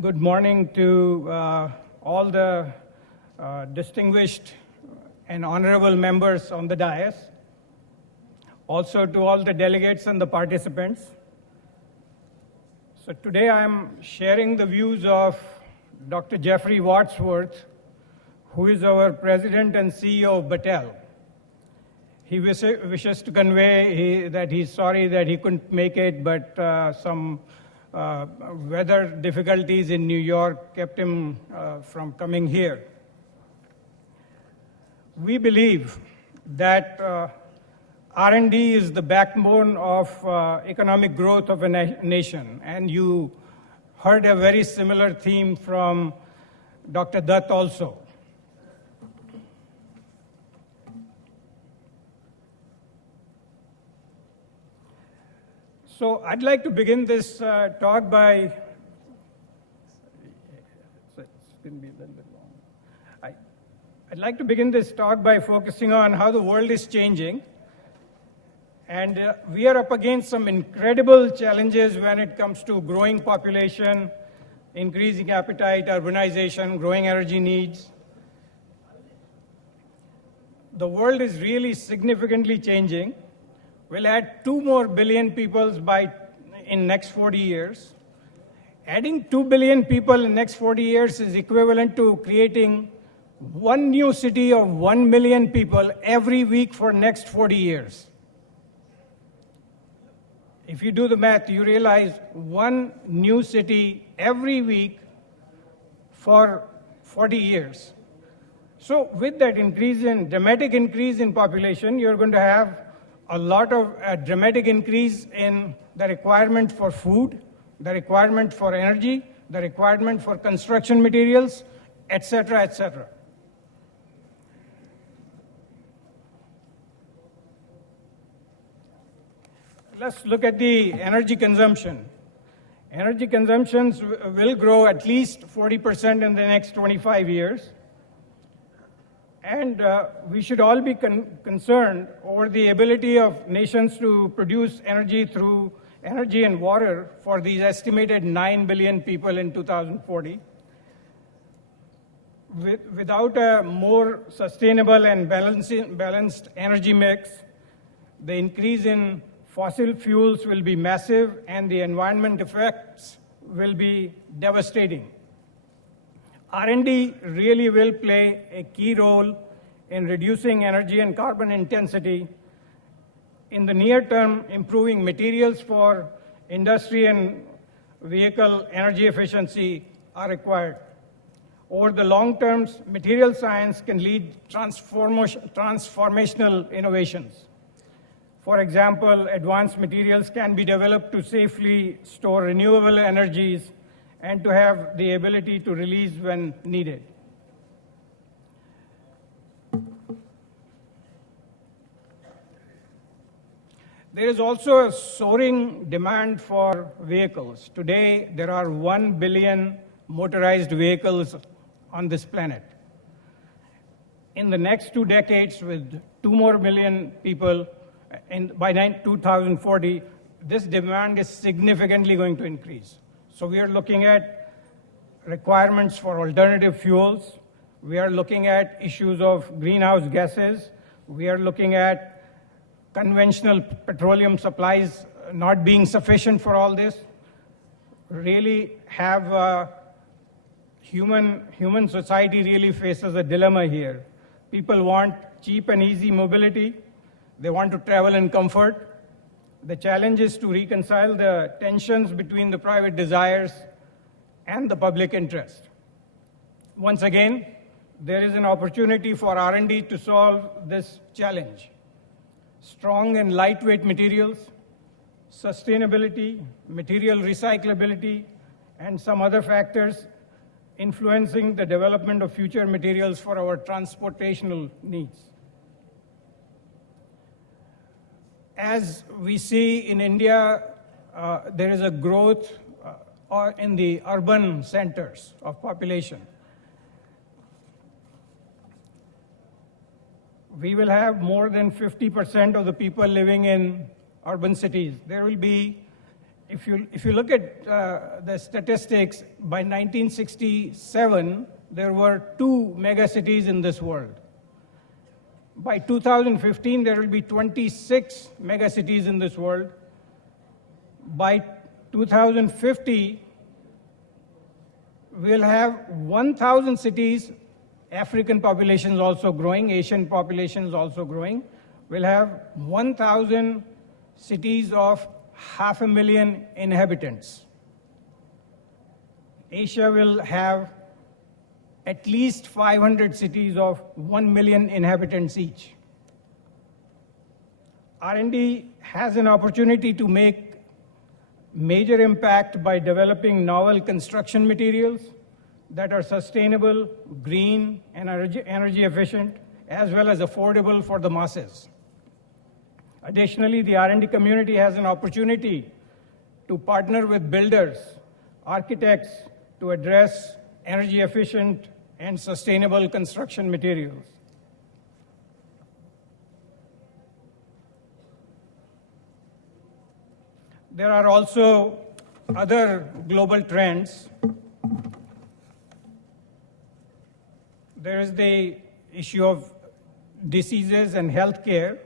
Good morning to all the distinguished and honorable members on the dais, also to all the delegates and the participants. So today I'm sharing the views of Dr. Jeffrey Wadsworth, who is our president and CEO of Battelle. He wishes to convey that he's sorry that he couldn't make it, but some weather difficulties in New York kept him from coming here. We believe that R&D is the backbone of economic growth of a nation, and you heard a very similar theme from Dr. Dutt also. So I'd like to begin this talk by, I'd like to begin this talk by focusing on how the world is changing. And we are up against some incredible challenges when it comes to growing population, increasing appetite, urbanization, growing energy needs. The world is really significantly changing. We'll add 2 more billion people in next 40 years. Adding 2 billion people in next 40 years is equivalent to creating one new city of 1 million people every week for next 40 years. If you do the math, you realize one new city every week for 40 years. So with that dramatic increase in population, you're going to have a dramatic increase in the requirement for food, the requirement for energy, the requirement for construction materials, etc., etc. Let's look at the energy consumption. Energy consumptions will grow at least 40% in the next 25 years. And we should all be concerned over the ability of nations to produce energy through energy and water for these estimated 9 billion people in 2040. Without a more sustainable and balanced energy mix, the increase in fossil fuels will be massive and the environment effects will be devastating. R&D really will play a key role in reducing energy and carbon intensity. In the near term, improving materials for industry and vehicle energy efficiency are required. Over the long term, material science can lead transformational innovations. For example, advanced materials can be developed to safely store renewable energies and to have the ability to release when needed. There is also a soaring demand for vehicles. Today, there are 1 billion motorized vehicles on this planet. In the next 2 decades, with 2 more million people, by 2040, this demand is significantly going to increase. So we are looking at requirements for alternative fuels. We are looking at issues of greenhouse gases. We are looking at conventional petroleum supplies not being sufficient for all this. Really have human society really faces a dilemma here. People want cheap and easy mobility. They want to travel in comfort. The challenge is to reconcile the tensions between the private desires and the public interest. Once again, there is an opportunity for R&D to solve this challenge. Strong and lightweight materials, sustainability, material recyclability, and some other factors influencing the development of future materials for our transportational needs. As we see in India, there is a growth in the urban centers of population. We will have more than 50% of the people living in urban cities. There will be if you look at the statistics, by 1967, there were 2 megacities in this world. By 2015, there will be 26 megacities in this world. By 2050, we'll have 1,000 cities. African population is also growing, Asian population is also growing. We'll have 1,000 cities of 500,000 inhabitants. Asia will have at least 500 cities of 1 million inhabitants each. R&D has an opportunity to make major impact by developing novel construction materials that are sustainable, green, and energy efficient, as well as affordable for the masses. Additionally, the R&D community has an opportunity to partner with builders, architects, to address energy efficient and sustainable construction materials. There are also other global trends. There is the issue of diseases and healthcare,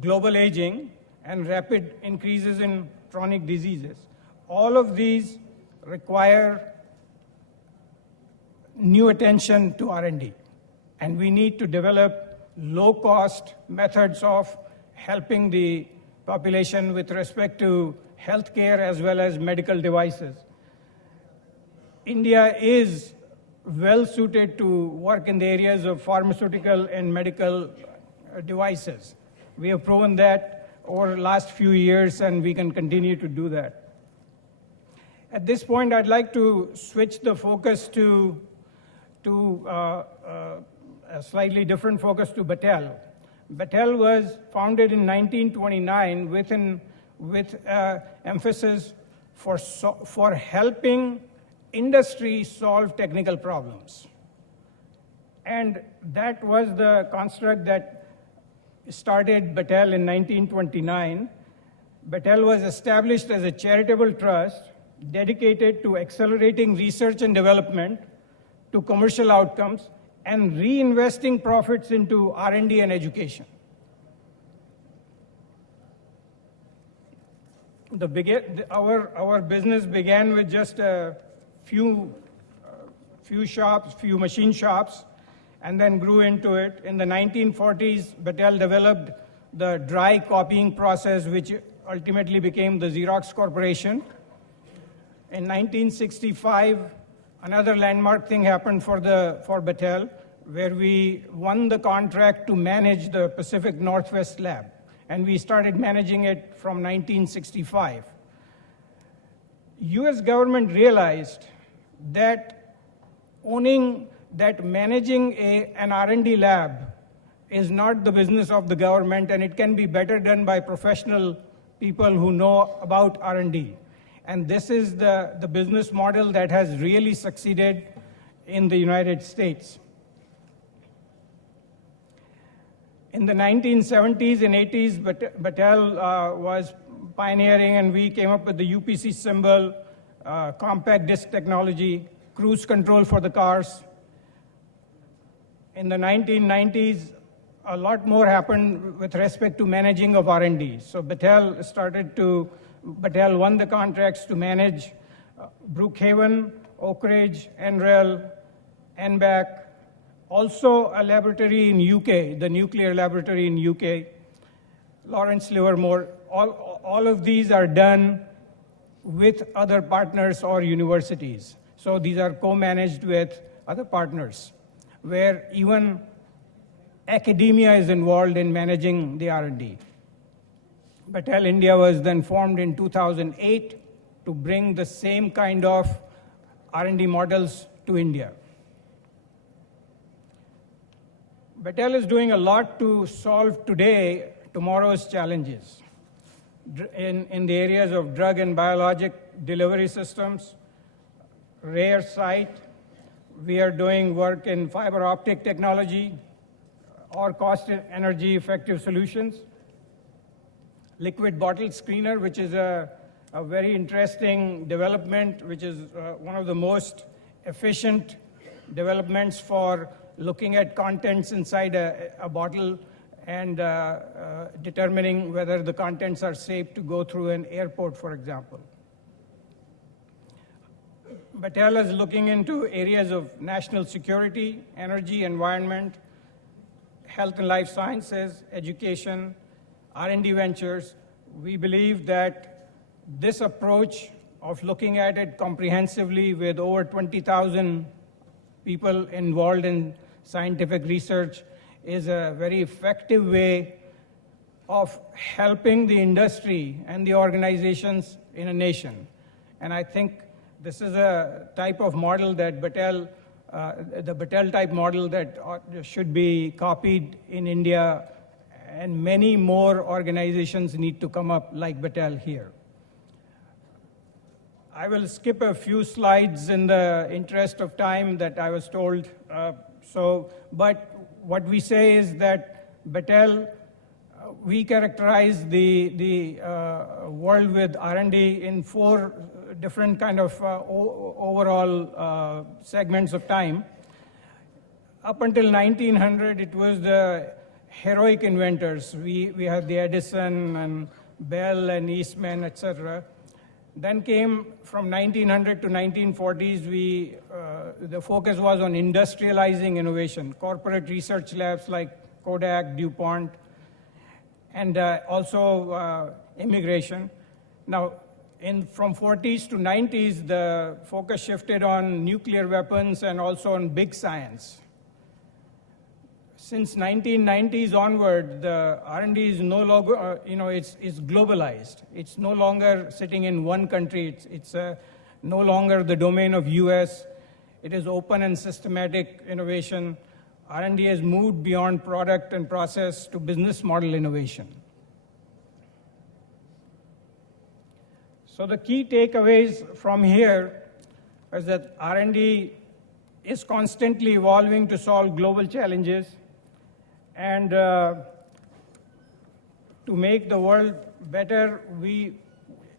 global aging, and rapid increases in chronic diseases. All of these require new attention to R&D, and we need to develop low-cost methods of helping the population with respect to healthcare as well as medical devices. India is well suited to work in the areas of pharmaceutical and medical devices. We have proven that over the last few years, and we can continue to do that. At this point, I'd like to switch the focus to a slightly different focus to Battelle. Battelle was founded in 1929 with emphasis for helping industry solve technical problems. And that was the construct that started Battelle in 1929. Battelle was established as a charitable trust dedicated to accelerating research and development to commercial outcomes and reinvesting profits into R&D and education. Our business began with just a few machine shops, and then grew into it. In the 1940s, Battelle developed the dry copying process, which ultimately became the Xerox Corporation. In 1965, another landmark thing happened for Battelle, where we won the contract to manage the Pacific Northwest Lab, and we started managing it from 1965. US government realized that managing an R&D lab is not the business of the government, and it can be better done by professional people who know about R&D. And this is the business model that has really succeeded in the United States. In the 1970s and 80s, Battelle was pioneering, and we came up with the UPC symbol, compact disc technology, cruise control for the cars. In the 1990s, a lot more happened with respect to managing of R&D. So Battelle won the contracts to manage Brookhaven, Oak Ridge, NREL, NBAC, also a laboratory in UK, the nuclear laboratory in UK, Lawrence Livermore. All of these are done with other partners or universities. So these are co-managed with other partners, where even academia is involved in managing the R&D. Battelle India was then formed in 2008 to bring the same kind of R&D models to India. Battelle is doing a lot to solve tomorrow's challenges in the areas of drug and biologic delivery systems, rare site. We are doing work in fiber optic technology or cost and energy effective solutions. Liquid bottle screener, which is a a very interesting development, which is one of the most efficient developments for looking at contents inside a bottle and determining whether the contents are safe to go through an airport, for example. Battelle is looking into areas of national security, energy, environment, health and life sciences, education, R&D ventures. We believe that this approach of looking at it comprehensively with over 20,000 people involved in scientific research is a very effective way of helping the industry and the organizations in a nation. And I think this is a type of model that Battelle, the Battelle type model that should be copied in India, and many more organizations need to come up like Battelle here. I will skip a few slides in the interest of time that I was told. But what we say is that Battelle, we characterize the world with R&D in 4 different kind of overall segments of time. Up until 1900, it was the heroic inventors. We had the Edison and Bell and Eastman, etc. Then came from 1900 to 1940s, the focus was on industrializing innovation, corporate research labs like Kodak, DuPont, and also immigration. Now, from 40s to 90s, the focus shifted on nuclear weapons and also on big science. Since 1990s onward, the R&D is no longer, it's globalized. It's no longer sitting in one country. It's no longer the domain of US. It is open and systematic innovation. R&D has moved beyond product and process to business model innovation. So the key takeaways from here is that R&D is constantly evolving to solve global challenges. And to make the world better,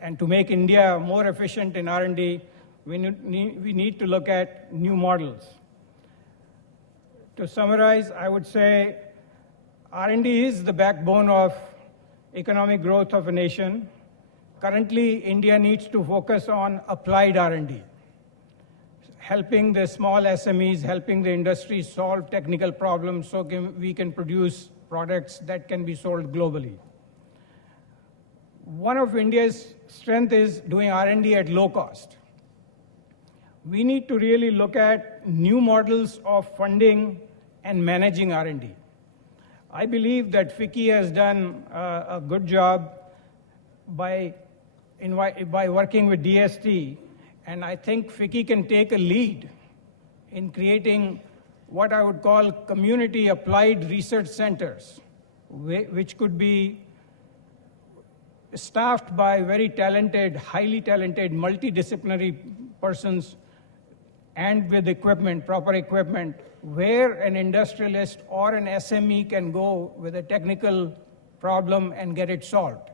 and to make India more efficient in R&D, we need to look at new models. To summarize, I would say R&D is the backbone of economic growth of a nation. Currently, India needs to focus on applied R&D, helping the small SMEs, helping the industry solve technical problems so we can produce products that can be sold globally. One of India's strength is doing R&D at low cost. We need to really look at new models of funding and managing R&D. I believe that FICCI has done a good job by working with DST, and I think FICCI can take a lead in creating what I would call community applied research centers, which could be staffed by very talented, highly talented, multidisciplinary persons and with equipment, proper equipment, where an industrialist or an SME can go with a technical problem and get it solved.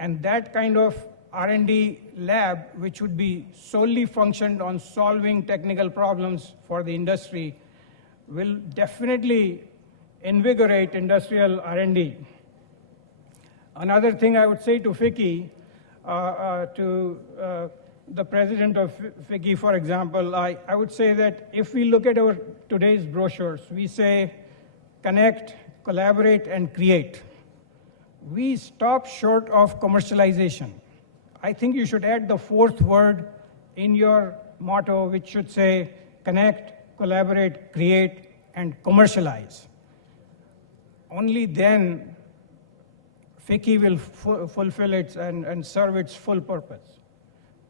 And that kind of R&D lab, which would be solely functioned on solving technical problems for the industry, will definitely invigorate industrial R&D. Another thing I would say to FICCI, to the president of FICCI, for example, I would say that if we look at our today's brochures, we say connect, collaborate, and create. We stop short of commercialization. I think you should add the 4th word in your motto, which should say connect, collaborate, create, and commercialize. Only then FICCI will fulfill its and serve its full purpose.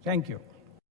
Thank you.